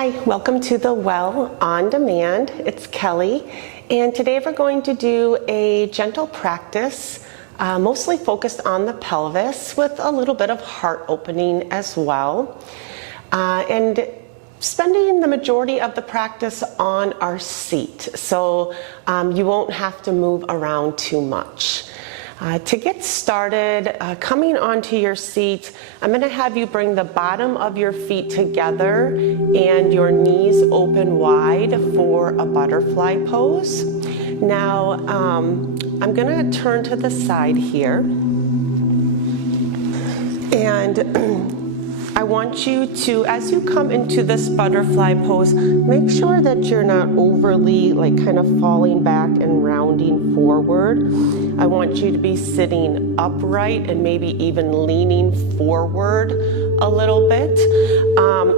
Hi, welcome to the Well on Demand. It's Kelly, and today we're going to do a gentle practice, mostly focused on the pelvis with a little bit of heart opening as well. And spending the majority of the practice on our seat, so you won't have to move around too much. To get started, coming onto your seat, I'm going to have you bring the bottom of your feet together and your knees open wide for a butterfly pose. Now, I'm going to turn to the side here, and I want you to, as you come into this butterfly pose, make sure that you're not overly kind of falling back and rounding forward. I want you to be sitting upright and maybe even leaning forward a little bit.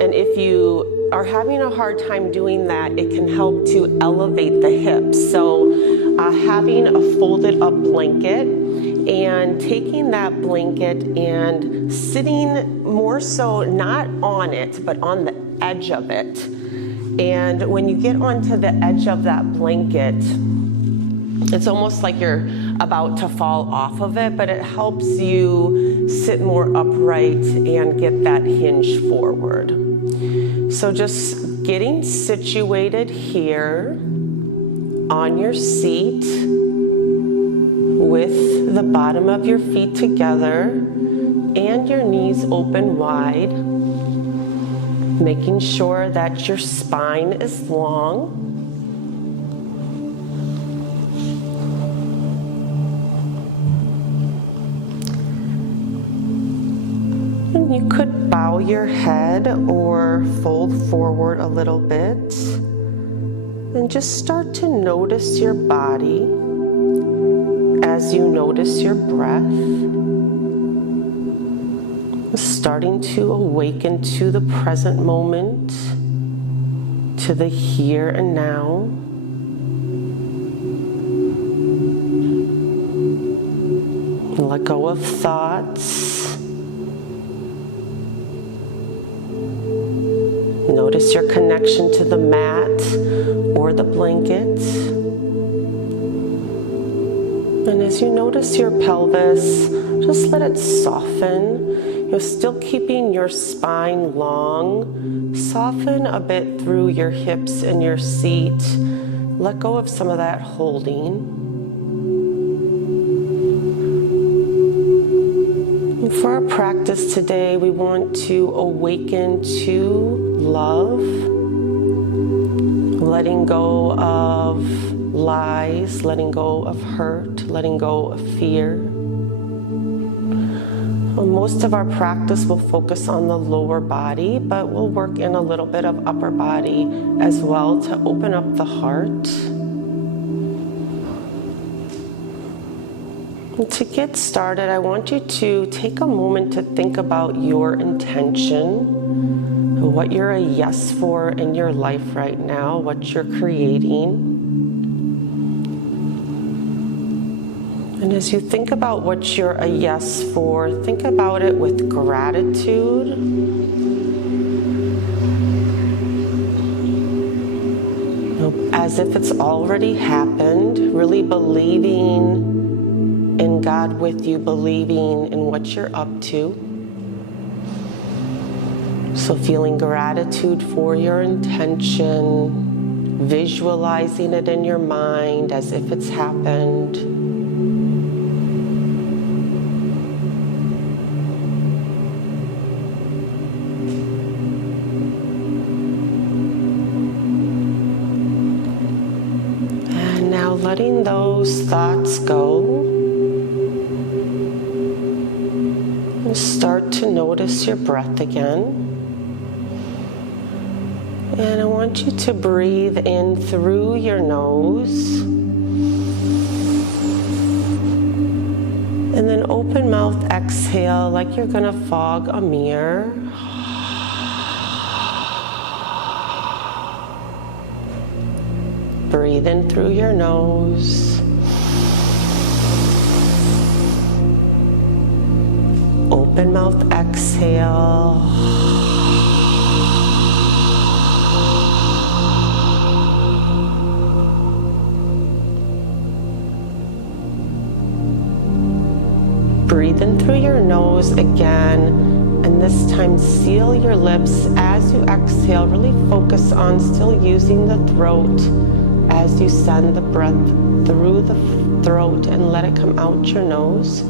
And if you are having a hard time doing that, it can help to elevate the hips. So having a folded up blanket and taking that blanket and sitting more so not on it, but on the edge of it. And when you get onto the edge of that blanket, it's almost like you're about to fall off of it, but it helps you sit more upright and get that hinge forward. So just getting situated here on your seat with the bottom of your feet together and your knees open wide, making sure that your spine is long. And you could bow your head or fold forward a little bit and just start to notice your body as you notice your breath, starting to awaken to the present moment, to the here and now. Let go of thoughts. Notice your connection to the mat or the blanket. And as you notice your pelvis, just let it soften. You're still keeping your spine long. Soften a bit through your hips and your seat. Let go of some of that holding. And for our practice today, we want to awaken to love, letting go of lies, letting go of hurt, letting go of fear. Most of our practice will focus on the lower body, but we'll work in a little bit of upper body as well to open up the heart. And to get started, I want you to take a moment to think about your intention, what you're a yes for in your life right now, what you're creating. And as you think about what you're a yes for, think about it with gratitude. As if it's already happened, really believing in God with you, believing in what you're up to. So feeling gratitude for your intention, visualizing it in your mind as if it's happened. Letting those thoughts go, and start to notice your breath again. And I want you to breathe in through your nose, and then open mouth exhale like you're going to fog a mirror. Breathe in through your nose. Open mouth exhale. through your nose again. And this time, seal your lips as you exhale. Really focus on still using the throat as you send the breath through the throat and let it come out your nose.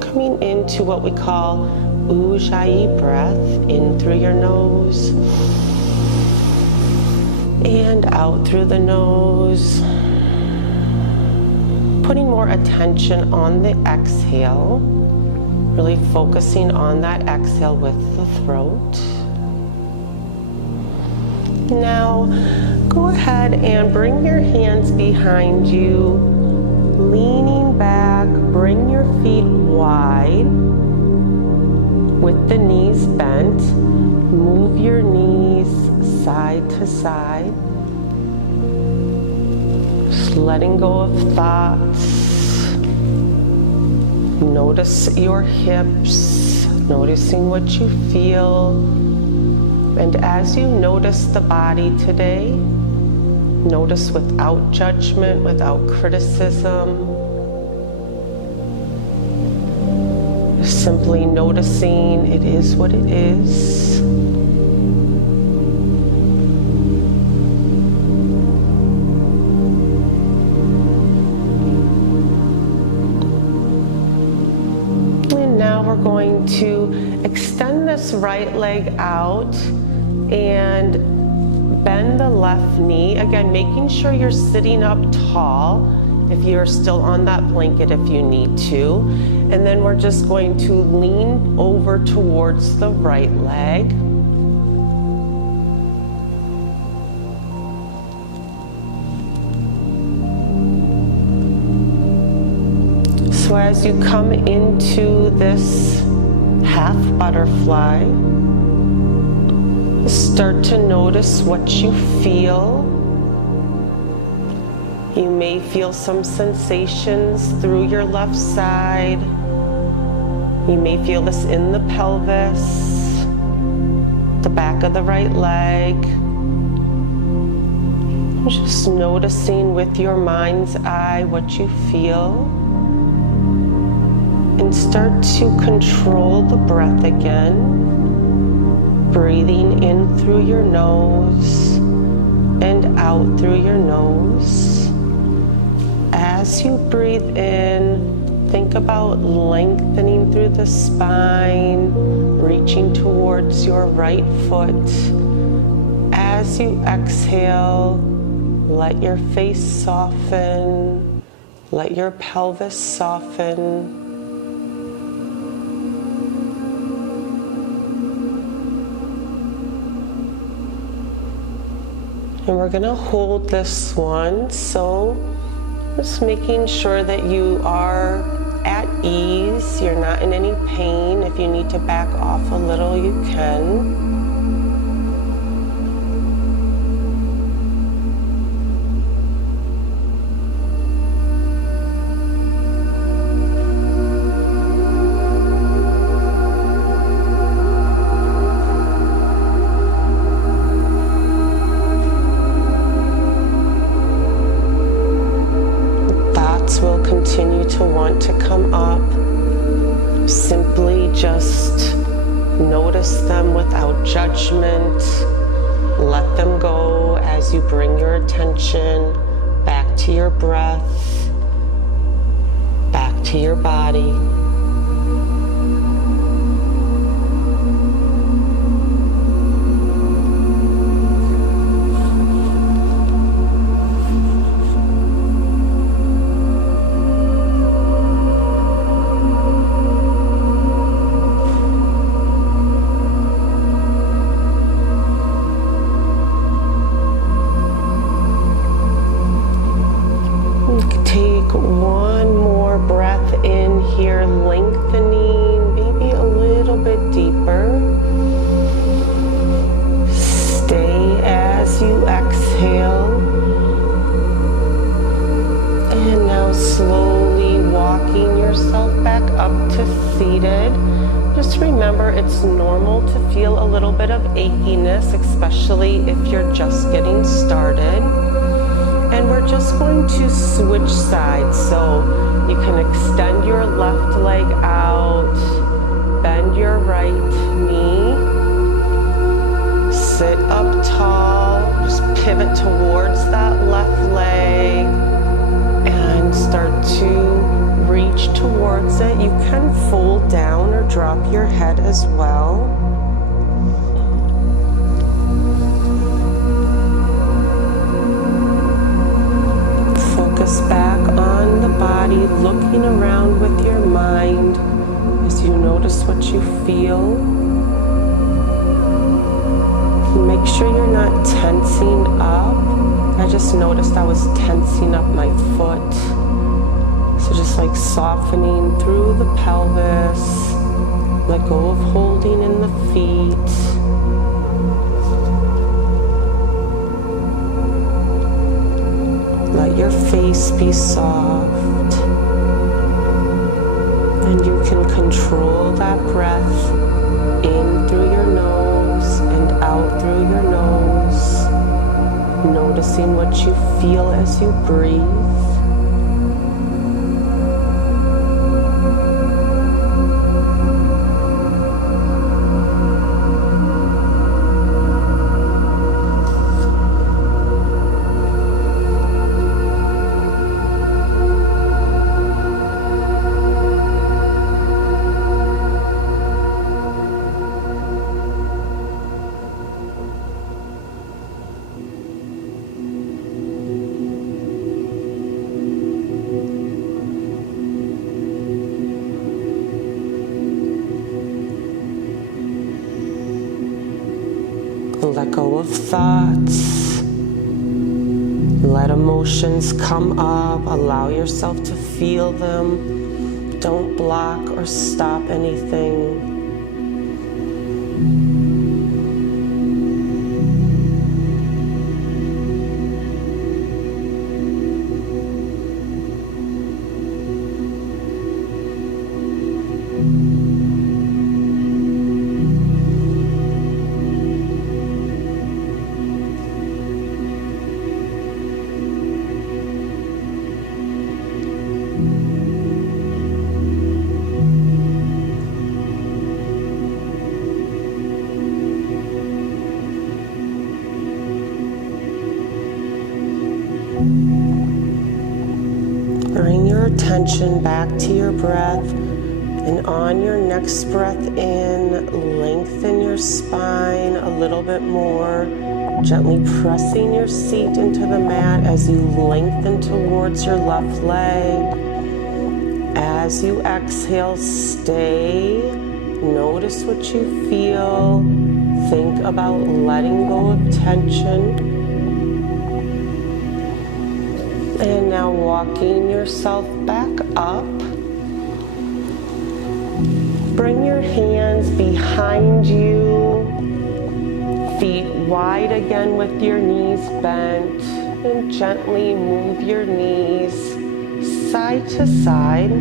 Coming into what we call Ujjayi breath, in through your nose and out through the nose. Putting more attention on the exhale. Really focusing on that exhale with the throat. Now, go ahead and bring your hands behind you, leaning back, bring your feet wide with the knees bent. Move your knees side to side. Just letting go of thoughts. Notice your hips, noticing what you feel. And as you notice the body today, notice without judgment, without criticism. Simply noticing it is what it is. We're going to extend this right leg out and bend the left knee. Again, making sure you're sitting up tall if you're still on that blanket if you need to. And then we're just going to lean over towards the right leg. So as you come into this half butterfly, start to notice what you feel. You may feel some sensations through your left side. You may feel this in the pelvis, the back of the right leg. Just noticing with your mind's eye what you feel. And start to control the breath again, breathing in through your nose and out through your nose. As you breathe in, think about lengthening through the spine, reaching towards your right foot. As you exhale, let your face soften, let your pelvis soften. And we're gonna hold this one, so just making sure that you are at ease, you're not in any pain. If you need to back off a little, you can. Will continue to want to come up. Simply just notice them without judgment. Let them go as you bring your attention back to your breath, back to your body. One more breath in here, lengthening, maybe a little bit deeper. Stay as you exhale. And now slowly walking yourself back up to seated. Just remember, it's normal to feel a little bit of achiness, especially if you're just getting started. And we're just going to switch sides. So you can extend your left leg out, bend your right knee, sit up tall, just pivot towards that left leg and start to reach towards it. You can fold down or drop your head as well. Focus back on the body, looking around with your mind as you notice what you feel. Make sure you're not tensing up. I just noticed I was tensing up my foot. So just like softening through the pelvis, let go of holding in the feet. Let your face be soft. And you can control that breath in through your nose and out through your nose. Noticing what you feel as you breathe. Let go of thoughts. Let emotions come up. Allow yourself to feel them. Don't block or stop anything. Bring your attention back to your breath, and on your next breath in, lengthen your spine a little bit more, gently pressing your seat into the mat as you lengthen towards your left leg. As you exhale, stay, notice what you feel, think about letting go of tension. And now walking yourself back up. Bring your hands behind you, feet wide again with your knees bent, and gently move your knees side to side.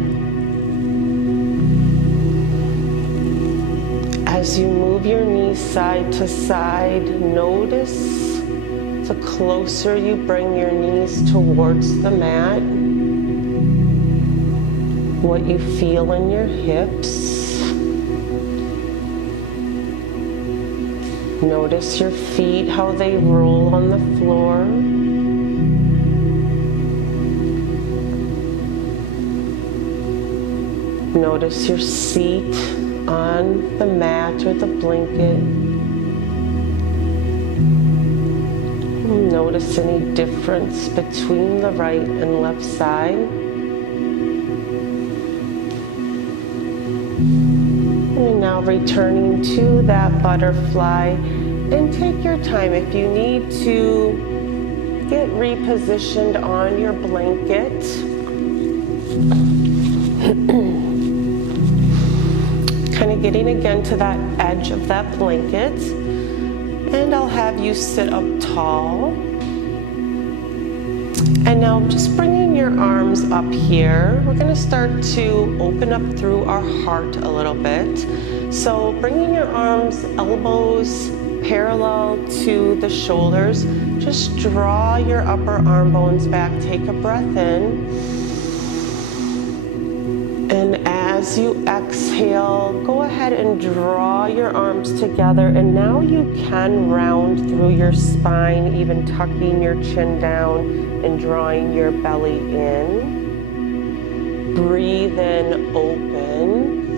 As you move your knees side to side, notice the closer you bring your knees towards the mat, what you feel in your hips. Notice your feet, how they roll on the floor. Notice your seat on the mat or the blanket. Notice any difference between the right and left side. And now returning to that butterfly, and take your time if you need to get repositioned on your blanket. Kind of getting again to that edge of that blanket. And I'll have you sit up tall. And now just bringing your arms up here, we're going to start to open up through our heart a little bit. So bringing your arms, elbows parallel to the shoulders. Just draw your upper arm bones back. Take a breath in. And as you exhale, go ahead and draw your arms together. And now you can round through your spine, even tucking your chin down and drawing your belly in. Breathe in, open.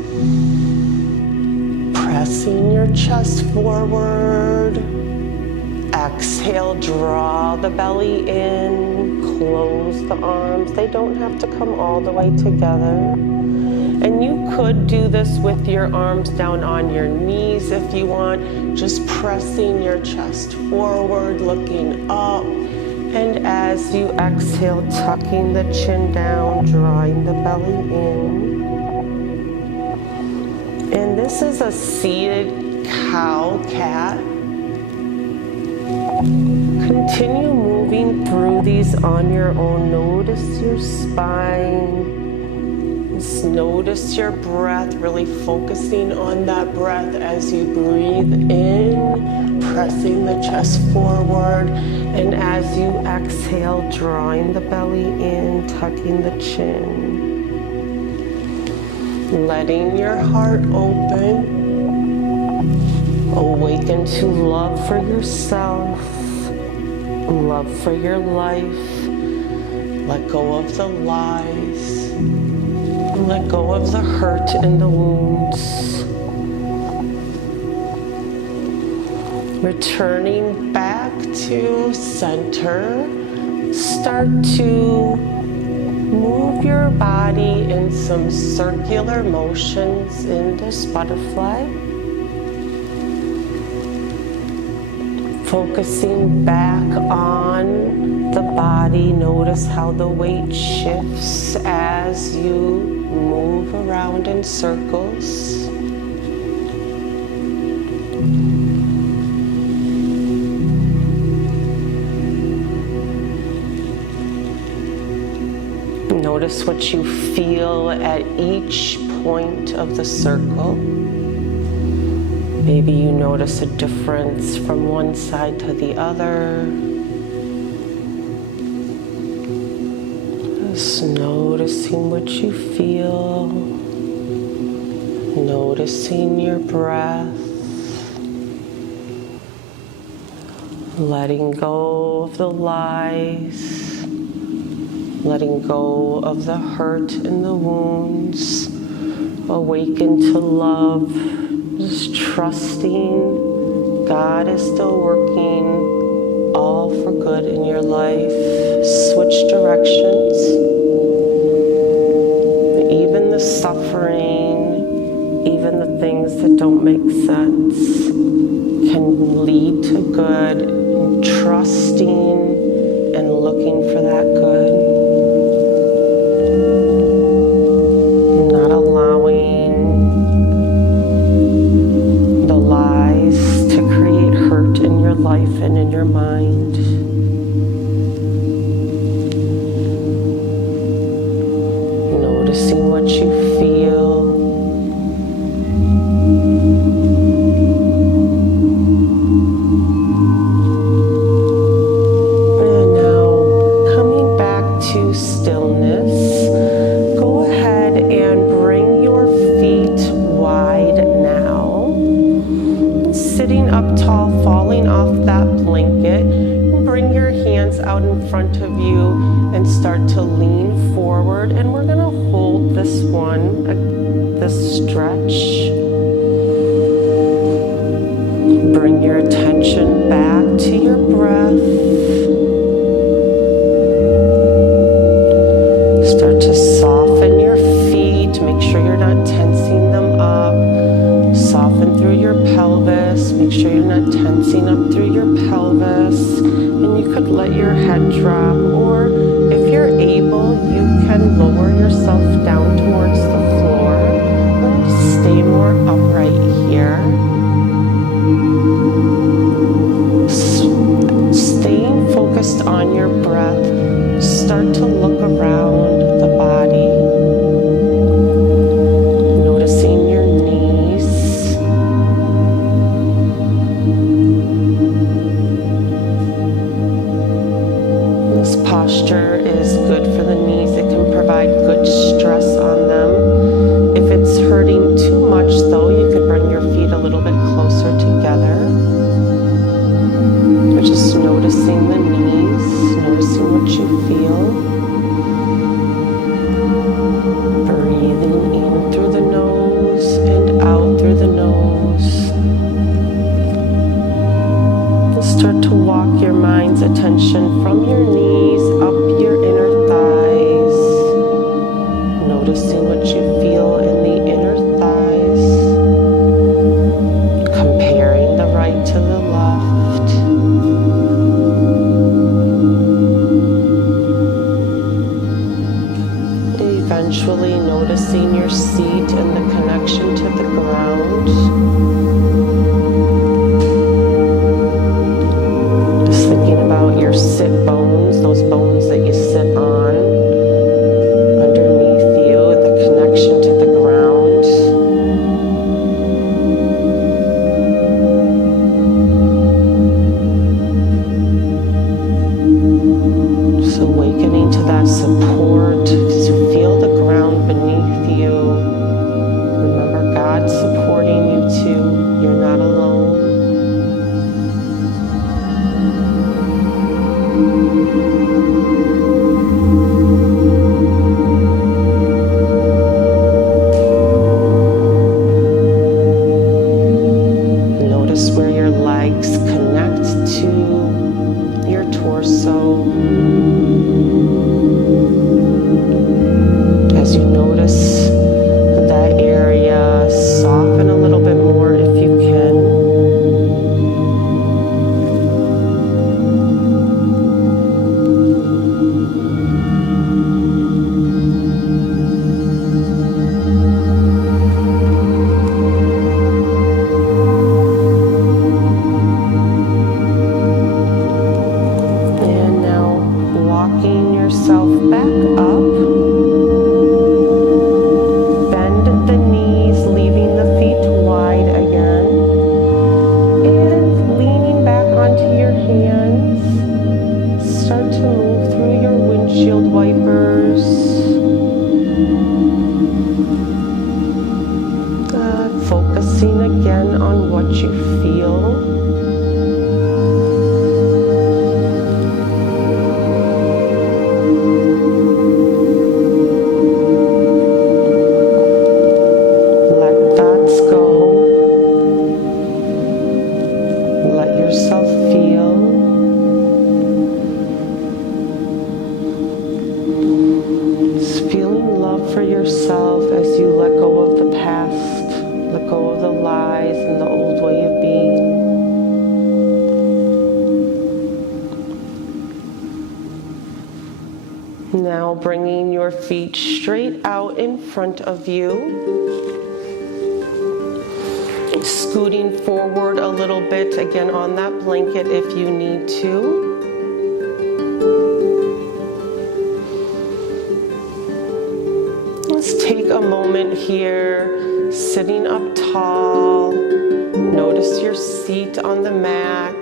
Pressing your chest forward. Exhale, draw the belly in. Close the arms. They don't have to come all the way together. And you could do this with your arms down on your knees if you want, just pressing your chest forward, looking up. And as you exhale, tucking the chin down, drawing the belly in. And this is a seated cow-cat. Continue moving through these on your own. Notice your spine. Just notice your breath, really focusing on that breath as you breathe in, pressing the chest forward, and as you exhale, drawing the belly in, tucking the chin. Letting your heart open, awaken to love for yourself, love for your life. Let go of the lies. Let go of the hurt and the wounds. Returning back to center, start to move your body in some circular motions in this butterfly. Focusing back on the body, notice how the weight shifts as you move around in circles. Notice what you feel at each point of the circle. Maybe you notice a difference from one side to the other. Just noticing what you feel. Noticing your breath. Letting go of the lies. Letting go of the hurt and the wounds. Awaken to love. Just trusting God is still working all for good in your life. Switch directions. Even the suffering, even the things that don't make sense can lead to good. And trusting and looking for that good. Not allowing the lies to create hurt in your life and in your mind. Noticing what you feel. And now, coming back to stillness, go ahead and bring your feet wide now. Sitting up tall, falling off that blanket. Bring your hands out in front of you and start to lean forward. And we're going to hold this one, this stretch. Bring your attention back to your breath. Start to soften your feet. Make sure you're not tensing them up. Soften through your pelvis. Make sure you're not tensing up through your pelvis. And you could let your head drop, or if you're able, you can lower yourself down towards the floor. And stay more upright here. Staying focused on your breath, start to look around the body. Noticing your knees. Start to walk your mind's attention from your knees up your inner thighs, noticing what you feel in the inner thighs, comparing the right to the left. Eventually noticing your seat and the connection to the ground. Just thinking about your sit bones, those bones that you sit on. Underneath you, the connection to the ground. Just awakening to that support as you feel the ground beneath you. Remember, God's supporting you too. You're not alone. Notice where your legs connect to your torso. As you notice that area, soften a little bit more if you can. And now walking yourself back up. Focusing again on what you feel. Let thoughts go. Let yourself feel. Just feeling love for yourself as you let go of the past. Let go of the lies and the old way of being. Now bringing your feet straight out in front of you. Scooting forward a little bit, again on that blanket if you need to. Let's take a moment here, sitting up tall. Notice your seat on the mat.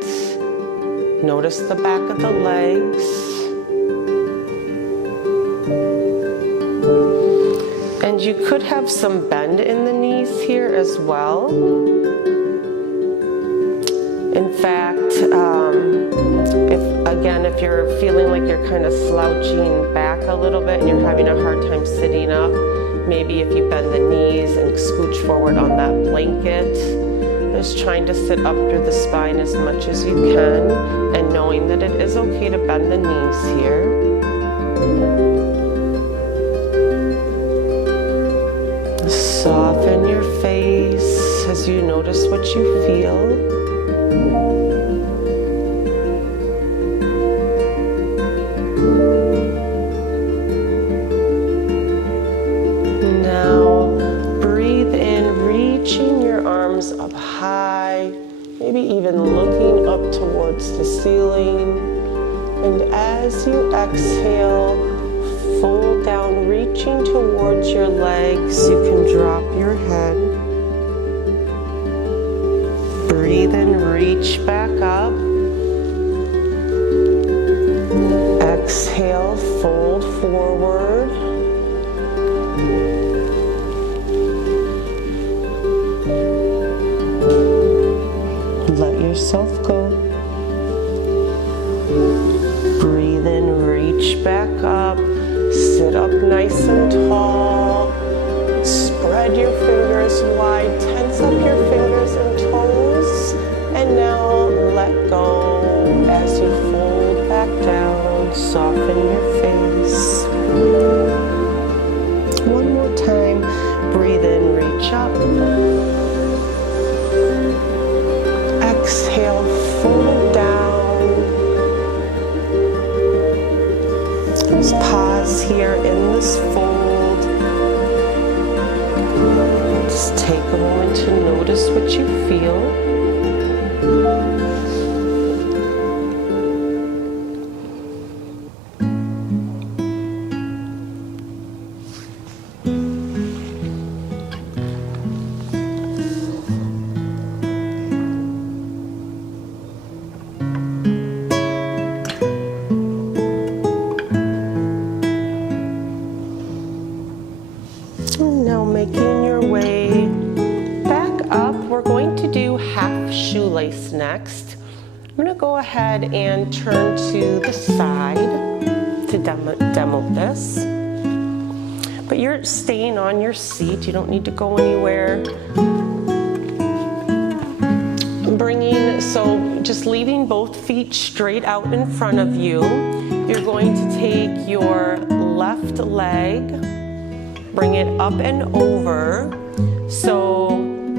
Notice the back of the legs. And you could have some bend in the knees here as well. In fact, if you're feeling like you're kind of slouching back a little bit and you're having a hard time sitting up, maybe if you bend the knees and scooch forward on that blanket, just trying to sit up through the spine as much as you can and knowing that it is okay to bend the knees here. Soften your face as you notice what you feel. Now breathe in, reaching your arms up high, maybe even looking up towards the ceiling. And as you exhale, fold down, reaching towards your legs. You can drop your head. Breathe in, reach back up. Exhale, fold forward. Let yourself go. Breathe in, reach back up. Sit up nice and tall. Spread your fingers wide. Tense up your fingers and toes. And now let go. soften your face. One more time, breathe in, reach up. Exhale, fold down. Just pause here in this fold. Just take a moment to notice what you feel. Now making your way back up, we're going to do half shoelace next. I'm going to go ahead and turn to the side to demo this. But you're staying on your seat, you don't need to go anywhere. So just leaving both feet straight out in front of you. You're going to take your left leg, bring it up and over. So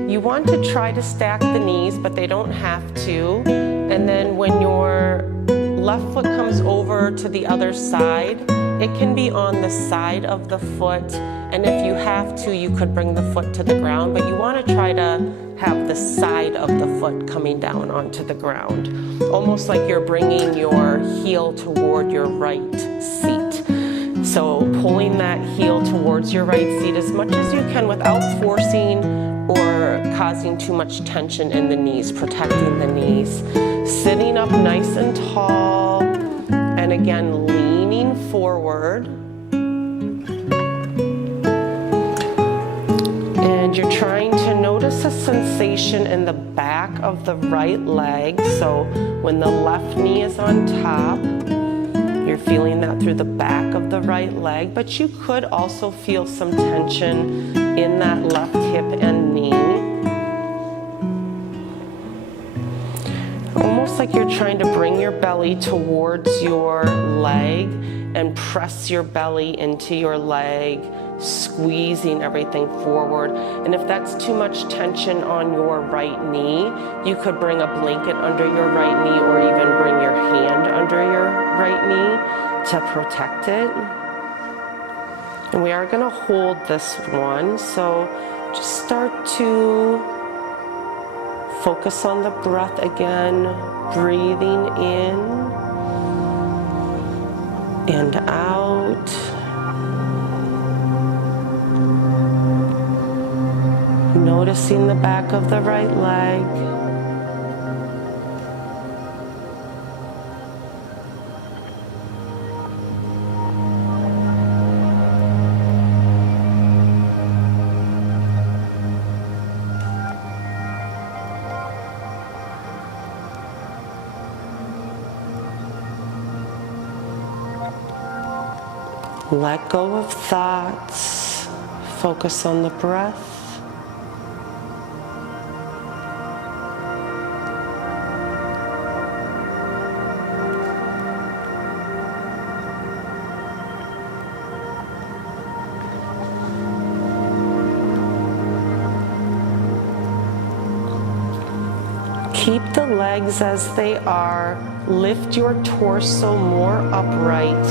you want to try to stack the knees, but they don't have to. And then when your left foot comes over to the other side, it can be on the side of the foot. And if you have to, you could bring the foot to the ground, but you want to try to have the side of the foot coming down onto the ground. Almost like you're bringing your heel toward your right seat. So pulling that heel towards your right seat as much as you can without forcing or causing too much tension in the knees, protecting the knees. Sitting up nice and tall, and again, leaning forward. And you're trying to notice a sensation in the back of the right leg. So when the left knee is on top, you're feeling that through the back of the right leg, but you could also feel some tension in that left hip and knee. Almost like you're trying to bring your belly towards your leg and press your belly into your leg, squeezing everything forward. And if that's too much tension on your right knee, you could bring a blanket under your right knee or even bring your hand under your right knee to protect it. And we are going to hold this one, so just start to focus on the breath again, breathing in and out. Noticing the back of the right leg. Let go of thoughts. Focus on the breath. Keep the legs as they are. Lift your torso more upright.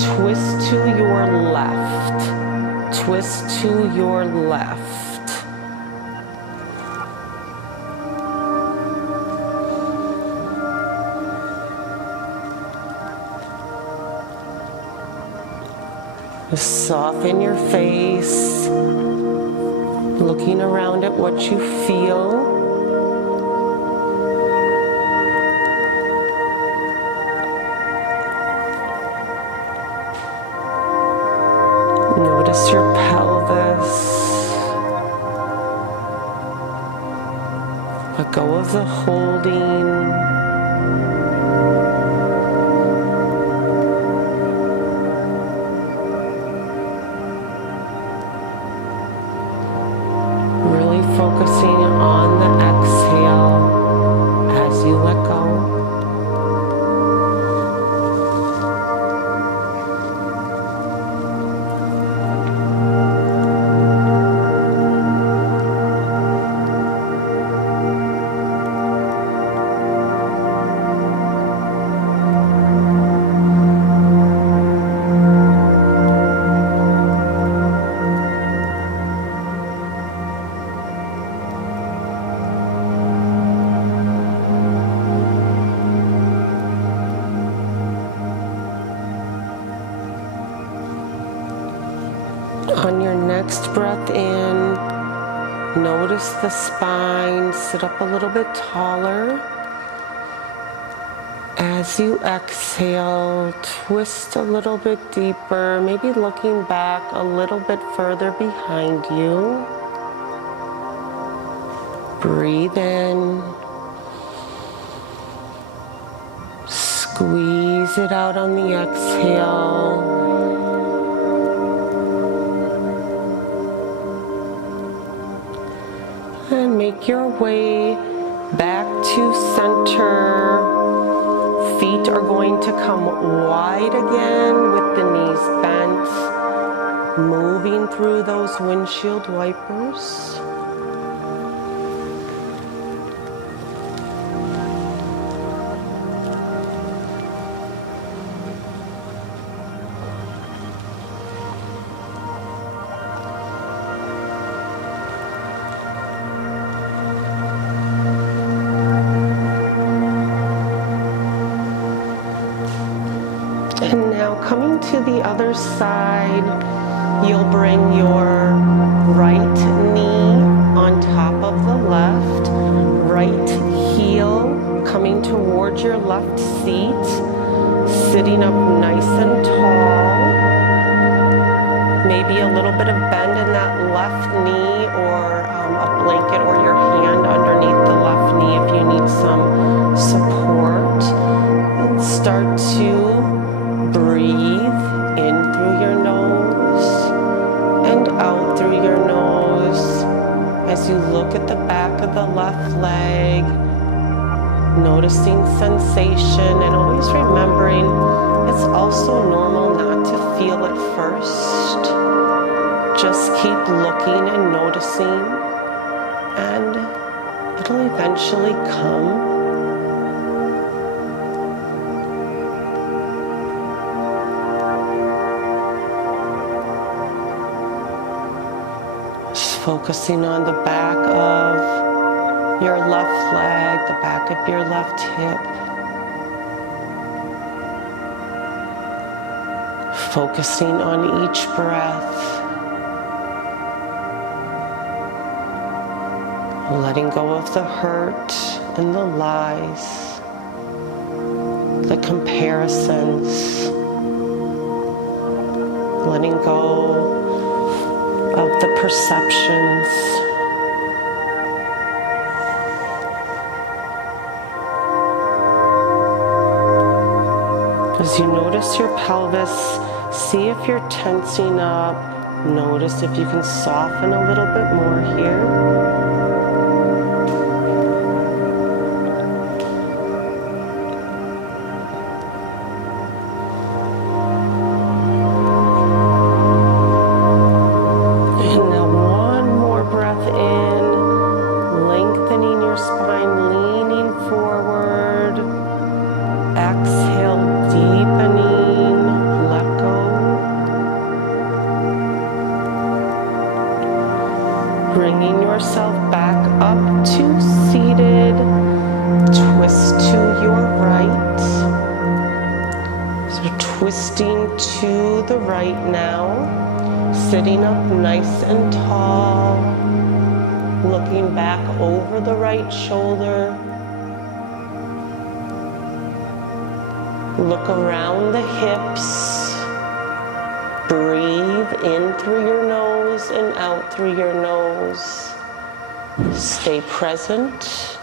Twist to your left. Twist to your left. Soften your face. Looking around at what you feel. Notice your pelvis. Let go of the holding. Really focusing on the exhale as you let go. On your next breath in, notice the spine, sit up a little bit taller. As you exhale, twist a little bit deeper, maybe looking back a little bit further behind you. Breathe in. Squeeze it out on the exhale. And make your way back to center. Feet are going to come wide again with the knees bent, moving through those windshield wipers. And now coming to the other side, you'll bring your right knee on top of the left, right heel coming towards your left seat, sitting up nice and tall. Maybe a little bit of bend in that left knee, or a blanket or your hand underneath the left knee if you need some support. And start to breathe in through your nose and out through your nose. As you look at the back of the left leg, noticing sensation, and always remembering it's also normal not to feel it first. Just keep looking and noticing, and it'll eventually come. Focusing on the back of your left leg, the back of your left hip. Focusing on each breath. Letting go of the hurt and the lies, the comparisons. Letting go of the perceptions. As you notice your pelvis, see if you're tensing up. Notice if you can soften a little bit more here. Bringing yourself back up to seated, twist to your right. So twisting to the right now, sitting up nice and tall, looking back over the right shoulder. Look around the hips. Breathe in through your nose and out through your nose. Stay present.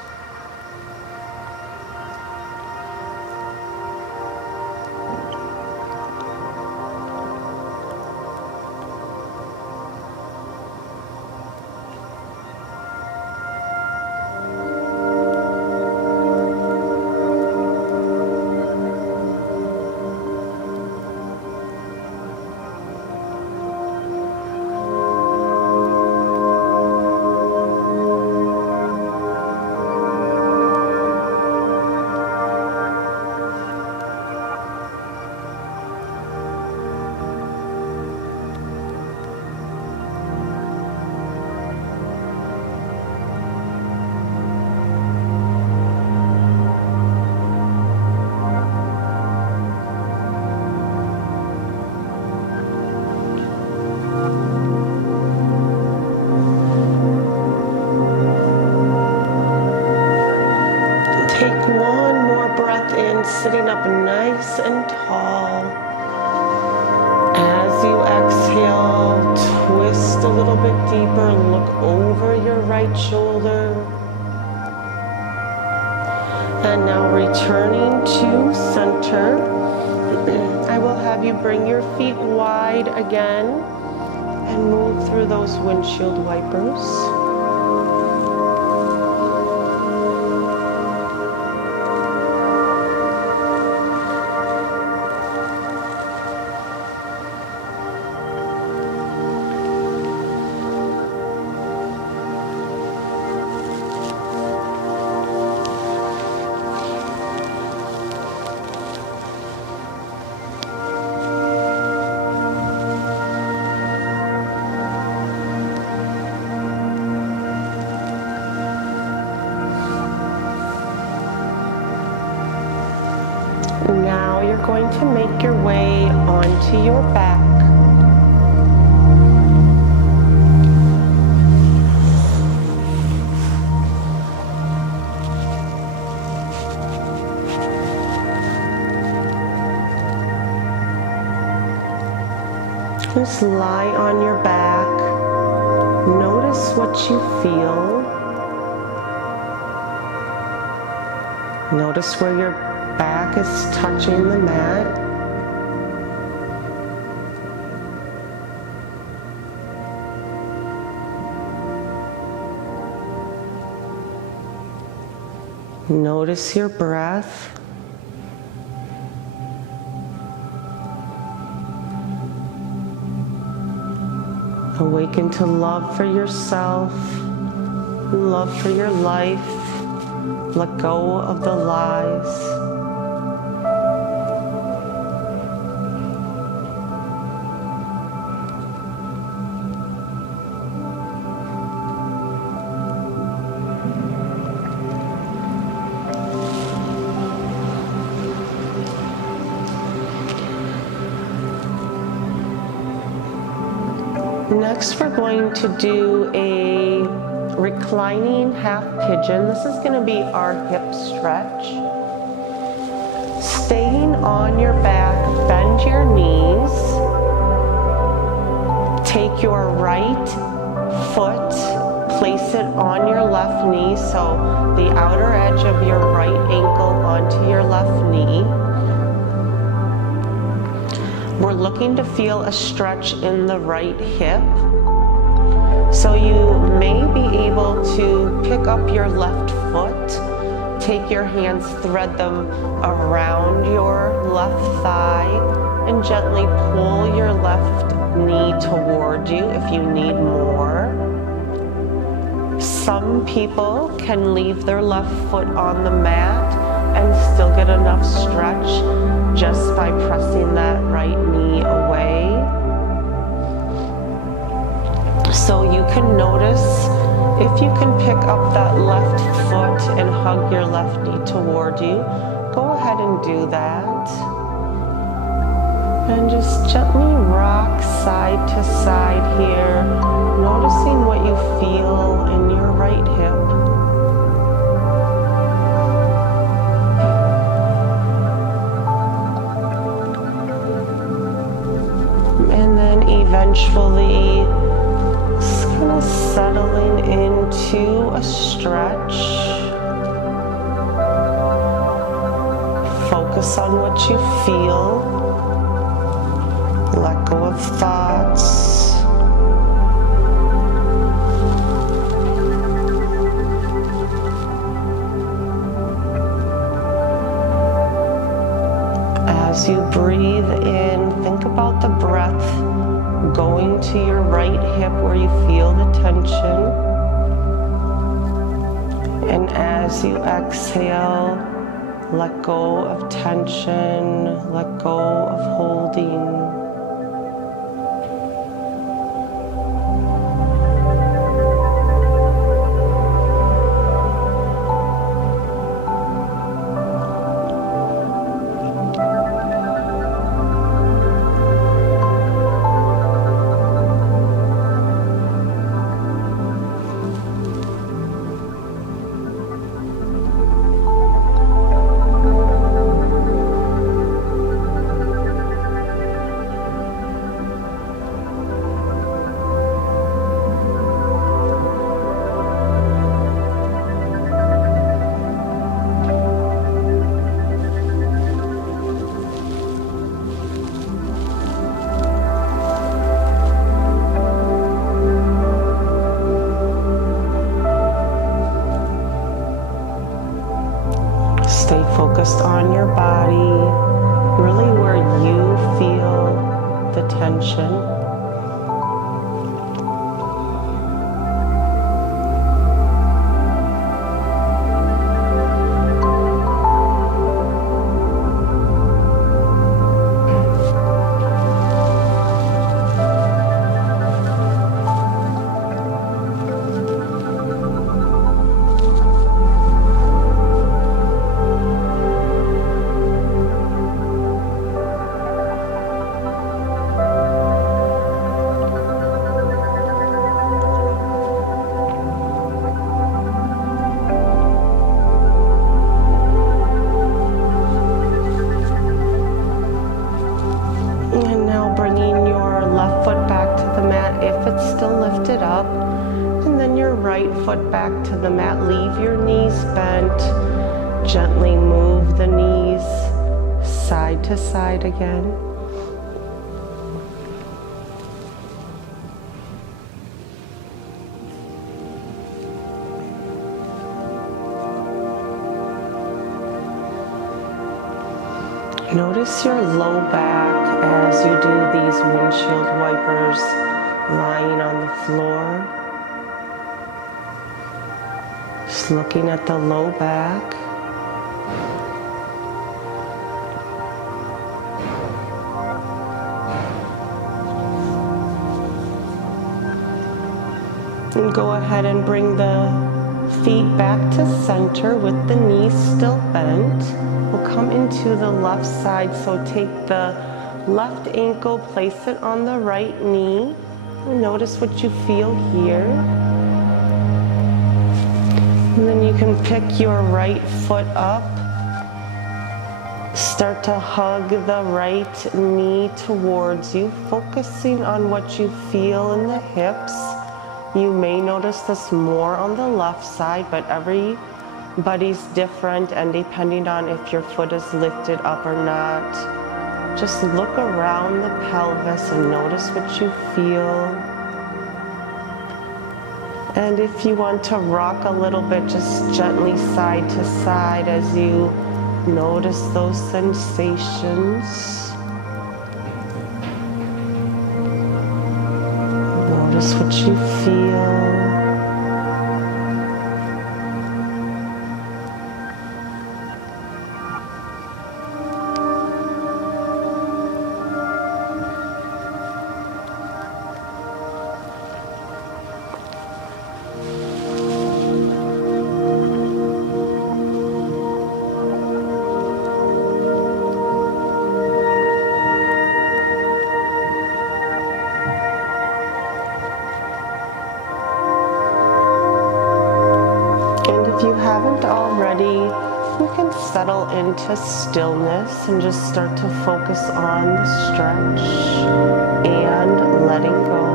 sitting up nice and tall. As you exhale, twist a little bit deeper, look over your right shoulder. And now returning to center, I will have you bring your feet wide again and move through those windshield wipers. Now you're going to make your way onto your back. Just lie on your back. Notice what you feel. Notice where your back is touching the mat. Notice your breath. Awaken to love for yourself, love for your life. Let go of the lies. Next, we're going to do a reclining half pigeon. This is going to be our hip stretch. Staying on your back, bend your knees. Take your right foot, place it on your left knee, so the outer edge of your right ankle onto your left knee. We're looking to feel a stretch in the right hip. So you may be able to pick up your left foot, take your hands, thread them around your left thigh, and gently pull your left knee toward you if you need more. Some people can leave their left foot on the mat and still get enough stretch just by pressing that right knee away. So you can notice if you can pick up that left foot and hug your left knee toward you, go ahead and do that. And just gently rock side to side here, noticing what you feel in your right hip. And then eventually just kind of settling into a stretch. Focus on what you feel. Let go of thoughts. As you breathe in, think about the breath going to your right hip where you feel the tension. And as you exhale, let go of tension, let go of holding. your body, really where you feel the tension. Foot back to the mat. Leave your knees bent. Gently move the knees side to side again. Notice your low back as you do these windshield wipers lying on the floor. Just looking at the low back. And go ahead and bring the feet back to center with the knees still bent. We'll come into the left side, so take the left ankle, place it on the right knee. And notice what you feel here. And then you can pick your right foot up. Start to hug the right knee towards you, focusing on what you feel in the hips. You may notice this more on the left side, but everybody's different, and depending on if your foot is lifted up or not, just look around the pelvis and notice what you feel. And if you want to rock a little bit, just gently side to side as you notice those sensations. Notice what you feel. If you haven't already, you can settle into stillness and just start to focus on the stretch and letting go.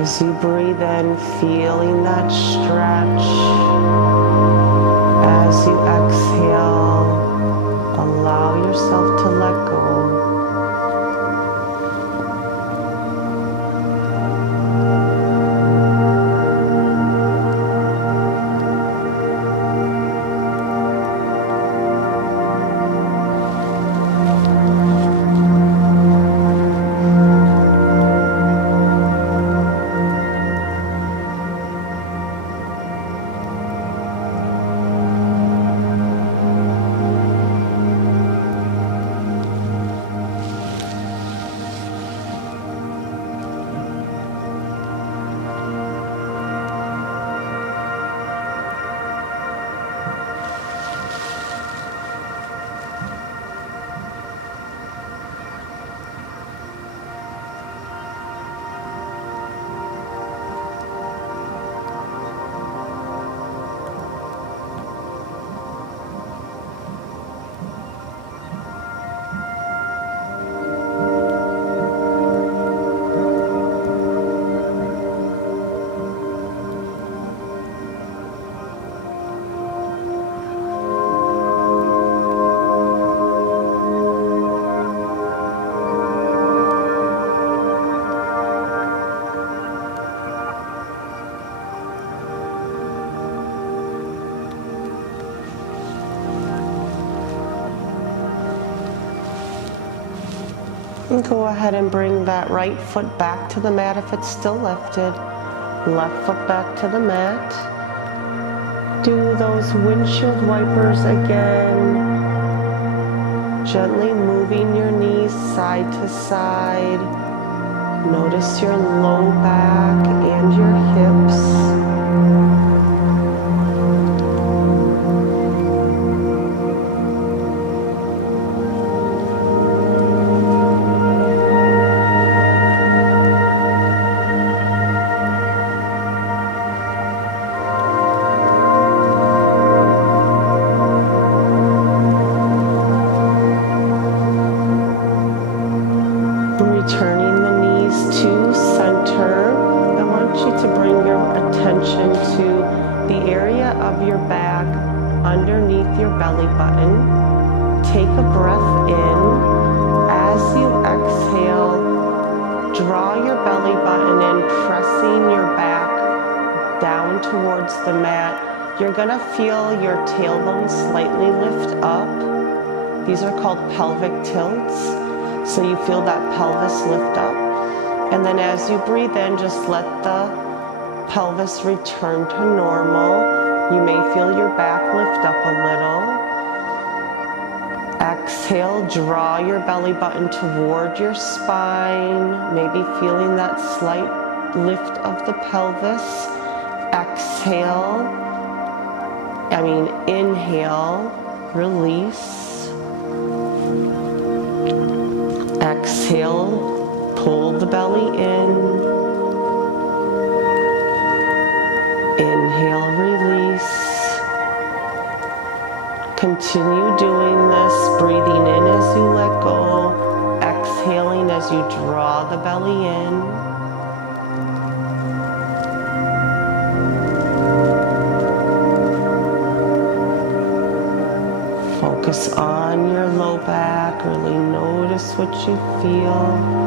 As you breathe in, feeling that stretch. As you exhale, allow yourself to let go. And go ahead and bring that right foot back to the mat if it's still lifted. Left foot back to the mat. Do those windshield wipers again. Gently moving your knees side to side. Notice your low back and your hips. Returning the knees to center. I want you to bring your attention to the area of your back underneath your belly button. Take a breath in. As you exhale, draw your belly button in, pressing your back down towards the mat. You're gonna feel your tailbone slightly lift up. These are called pelvic tilts. So you feel that pelvis lift up. And then as you breathe in, just let the pelvis return to normal. You may feel your back lift up a little. Exhale, draw your belly button toward your spine, maybe feeling that slight lift of the pelvis. Inhale, release. Exhale, pull the belly in. Inhale, release. Continue doing this, breathing in as you let go, exhaling as you draw the belly in. Focus on your low back, really notice what you feel.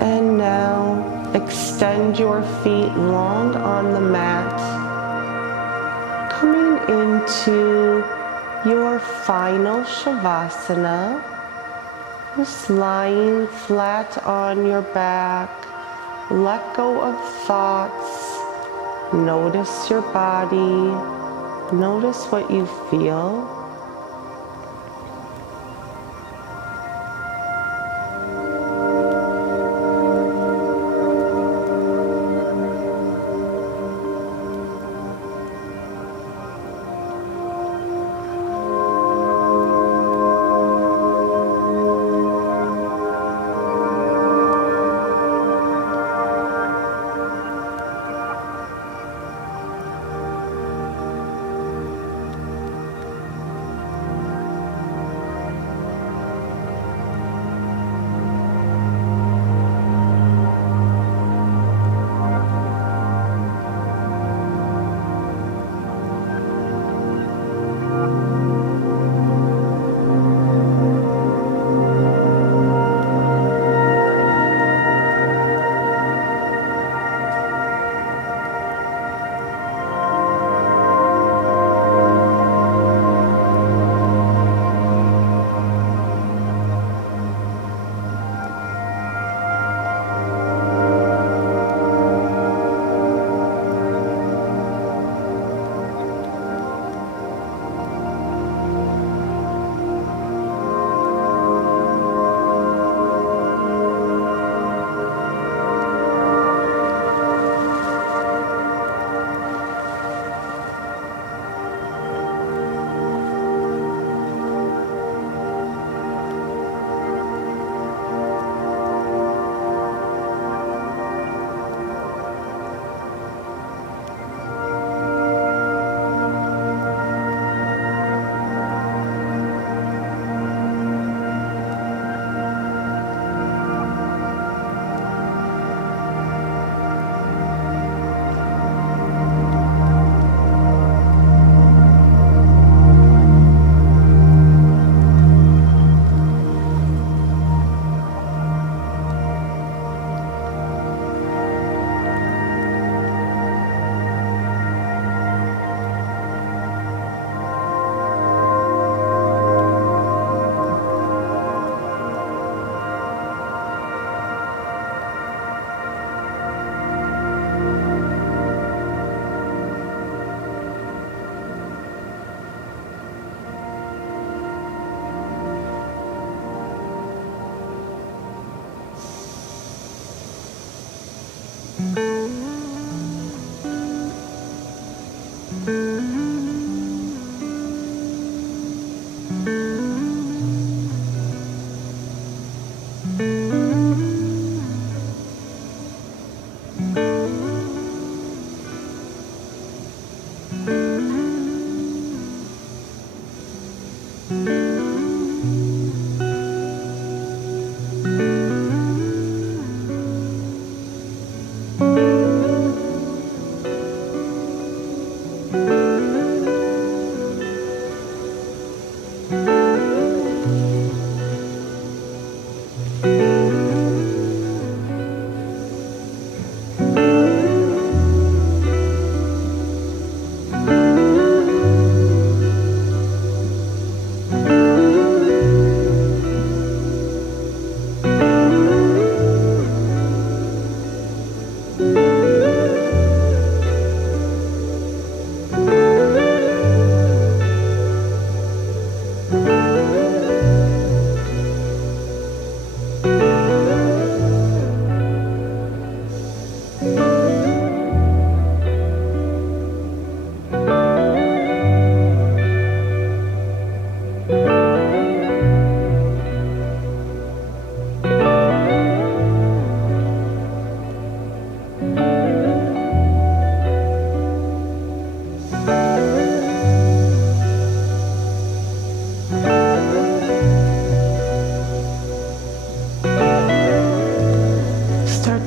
And now extend your feet long on the mat, coming into your final Shavasana, just lying flat on your back. Let go of thoughts, notice your body, notice what you feel.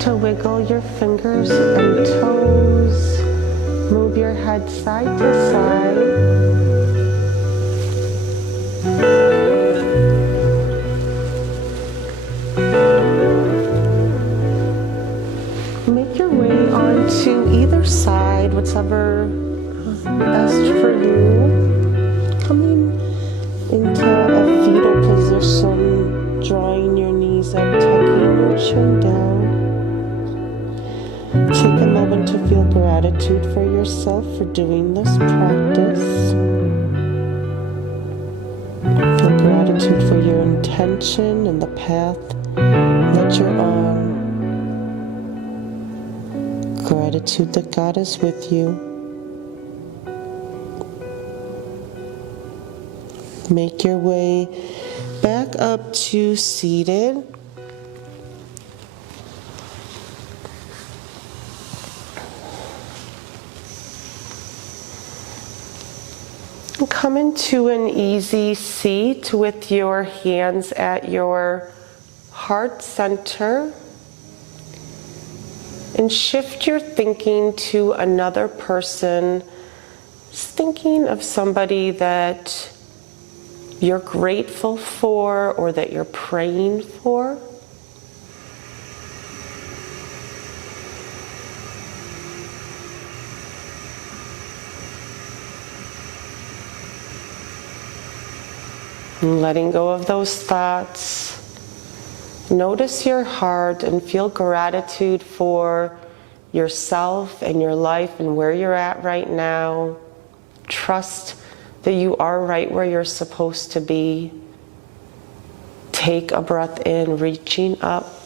To wiggle your fingers and toes, move your head side to side. Make your way onto either side, whatever best for you. Coming into a fetal position, drawing your knees up, tucking your chin down. Take a moment to feel gratitude for yourself for doing this practice. Feel gratitude for your intention and the path that you're on. Gratitude that God is with you. Make your way back up to seated. Come into an easy seat with your hands at your heart center and shift your thinking to another person. Just thinking of somebody that you're grateful for or that you're praying for. And letting go of those thoughts. Notice your heart and feel gratitude for yourself and your life and where you're at right now. Trust that you are right where you're supposed to be. Take a breath in, reaching up.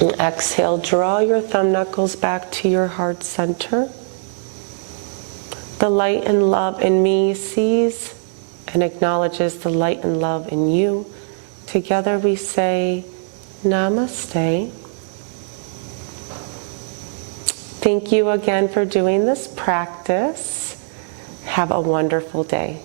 And exhale, draw your thumb knuckles back to your heart center. The light and love in me sees and acknowledges the light and love in you. Together we say, Namaste. Thank you again for doing this practice. Have a wonderful day.